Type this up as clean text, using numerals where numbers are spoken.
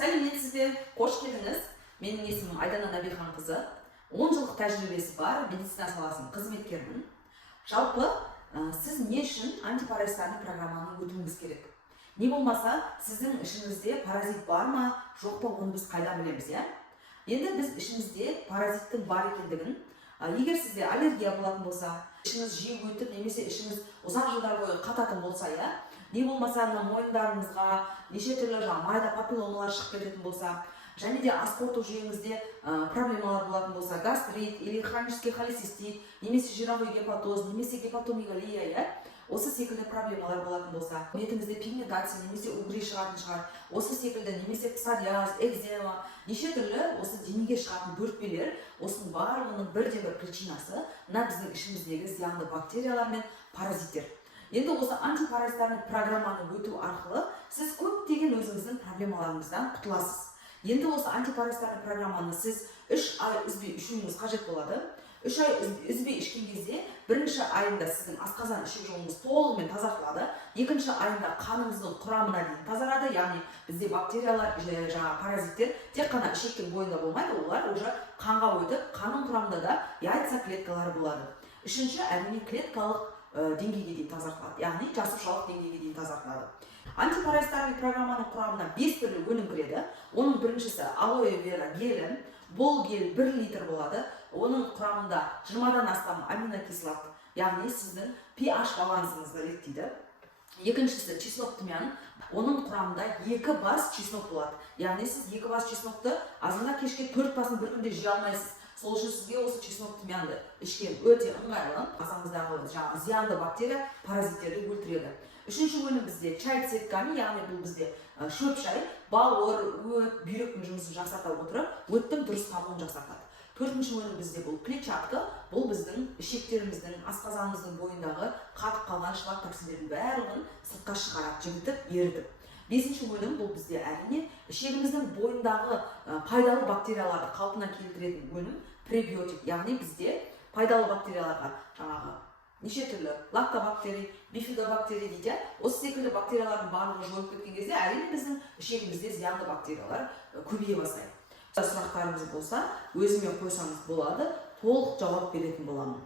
Сәлеметсіздер, қош келдіңіз. Менің есімім Айдана Набиханқызы. 10 жылдық тәжірибесі бар медицина саласының қызметкерімін. Жалпы, сіз не үшін антипаразитарный программаны өтуіңіз керек? Не болмаса, сіздің ішіңізде паразит бар ма, жоқ па, оны біз қайдан білеміз, иә? Енді біз ішімізде паразиттің бар екендігін, егер сізде аллергия болатын болса, ішіңіз жиі өтіп, немесе ішіңіз ұзақ жылдар бойы қататын болса, иә, не болмаса мойындарыңызға неше түрлі майда папилломалар шығып кететін болса, және де ас қорыту жүйеңізде проблемалар болатын болса, гастрит или хронический холецистит, немесе жировой гепатоз, немесе гепатомегалия, осы секілді проблемалар болатын болса, бетіңізде пигментация, немесе угри шығатын шығар, осы секілді немесе псориаз, экзема, неше түрлі осы денеге шығатын бөртпелер, осының барлығының бірден-бір причинасы мына біздің ішіміздегі зиянды бактериялар мен паразиттер. Енді осы антипаразитарный программаны өту арқылы сіз көптеген өзіңіздің проблемаларыңыздан құтыласыз. Енді осы антипаразитарный программаны сіз 3 ай үзбей ішуіңіз қажет болады. 3 ай үзбей ішкен кезде бірінші айында сіздің асқазан ішек жолыңыз толығымен тазартылады. Екінші айында қаныңыздың құрамына дейін тазарады, яғни бізде бактериялар, паразиттер тек қана ішектің бойында болмайды, олар уже қанға өтіп, қанның құрамында да яйца клеткалары болады. Үшінші, әрине клеткалық деңгейге дейін тазартылады, яғни жасушалық деңгейге дейін тазартылады. Антипаразитарный программаның құрамына 5 түрлі өнім кіреді. Оның біріншісі алоэ вера гелі. Бұл гель 1 литр болады. Оның құрамында 20-дан астам аминокислот, яғни сіздің pH балансыңызды реттейді. Екіншісі чеснок тымян. Оның құрамында 2 бас чеснок болады. Яғни сіз 2 бас чеснокты азында кешке 4 басын бір күнде жей алмайсыз. Сол үшін сізге осы чеснок тымянды ішкен өте ыңғайлы, ағзаңыздағы зиянды бактерия, паразиттерді өлтіреді. Үшінші өнім бізде чай цветками, яғни бұл бізде шөп шай, бауыр, өт, бүйректің жұмысын жақсарта отырып, өттің дұрыс табуын жақсартады. Төртінші өнім бізде бұл клетчатка, бұл біздің ішектеріміздің, асқазанымыздың бойындағы қатып қалған шлак токсиндердің барлығын сыртқа шығарып, жібітіп, ерітіп. Бесінші өнім бұл бізде әрине ішегіміздің бойындағы пайдалы бактерияларды қалпына келтіретін өнім пребиотик, яғни бізде пайдалы бактерияларға жаңағы неше түрлі лактобактерий, бифидобактерий дейді. Осы секілді бактериялардың барлығы жойылып кеткен кезде әрине біздің ішегімізде зиянды бактериялар көбейе бастайды. Сұрақтарыңыз болса, өзіме қойсаңыз болады, толық жауап беретін боламын.